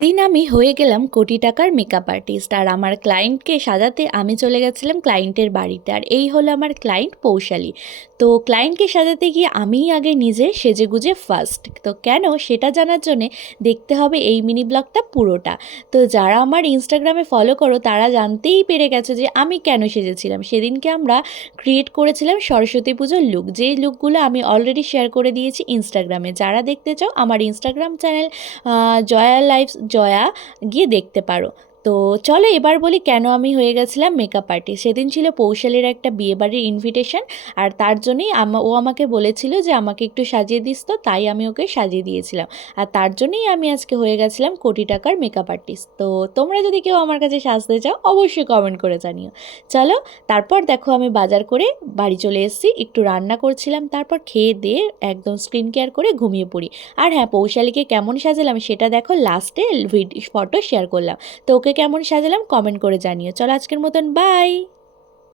দিন আমি হয়ে গেলাম কোটি টাকার মেকআপ আর্টিস্ট, আর আমার ক্লায়েন্টকে সাজাতে আমি চলে গেছিলাম ক্লায়েন্টের বাড়িতে। আর এই হলো আমার ক্লায়েন্ট পৌশালী। তো ক্লায়েন্টকে সাজাতে গিয়ে আমিই আগে নিজে সেজেগুজে ফার্স্ট। তো কেন সেটা জানার জন্যে দেখতে হবে এই মিনি ব্লগটা পুরোটা। তো যারা আমার ইনস্টাগ্রামে ফলো করো তারা জানতেই পেরে গেছো যে আমি কেন সেজেছিলাম। সেদিনকে আমরা ক্রিয়েট করেছিলাম সরস্বতী পুজোর লুক, যেই লুকগুলো আমি অলরেডি শেয়ার করে দিয়েছি ইনস্টাগ্রামে। যারা দেখতে চাও আমার Instagram channel Joya life's Joya গিয়ে দেখতে পারো। তো চলো এবার বলি কেন আমি হয়ে গেছিলাম মেকআপ আর্টিস্ট। সেদিন ছিল পৌশালীর একটা বিয়েবাড়ির ইনভিটেশন, আর তার জন্যই ও আমাকে বলেছিল যে আমাকে একটু সাজিয়ে দিস, তো তাই আমি ওকে সাজিয়ে দিয়েছিলাম। আর তার জন্যই আমি আজকে হয়ে গেছিলাম কোটি টাকার মেকআপ আর্টিস্ট। তো তোমরা যদি কেউ আমার কাছে সাজতে চাও অবশ্যই কমেন্ট করে জানিও। চলো, তারপর দেখো আমি বাজার করে বাড়ি চলে এসেছি, একটু রান্না করছিলাম, তারপর খেয়ে দিয়ে একদম স্কিন কেয়ার করে ঘুমিয়ে পড়ি। আর হ্যাঁ, পৌশালীকে কেমন সাজালাম সেটা দেখো লাস্টে ফটো শেয়ার করলাম। তো ওকে কেমন সাজালাম কমেন্ট করে জানিও। চলো আজকের মতন বাই।